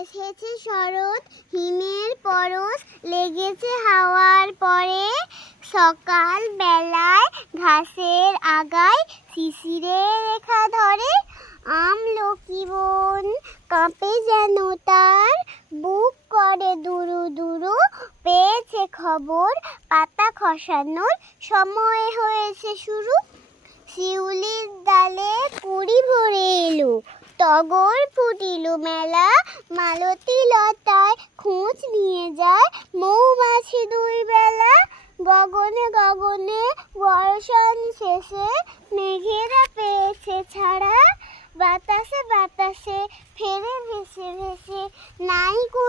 এসেছে শরৎ, হিমের পরশ লেগেছে হাওয়ার পরে। সকাল বেলায় ঘাসের আগায় শিশিরের রেখা ধরে। আমলকি বন কাঁপে যেন তার, বুক করে দুরু দুরু। পেয়েছে খবর পাতা খসানোর সময় হয়েছে শুরু। শিউলির ডালে কুড়ি ভরে এলো, টগর ফুটিল মেলা। মালতী লতায় খোঁজ নিয়ে যায় মৌমাছি দুই বেলা। গগনে গগনে বর্ষণ শেষে মেঘেরা পেয়েছে ছাড়া। বাতাসে বাতাসে ফেরে ভেসে ভেসে নাই কোনো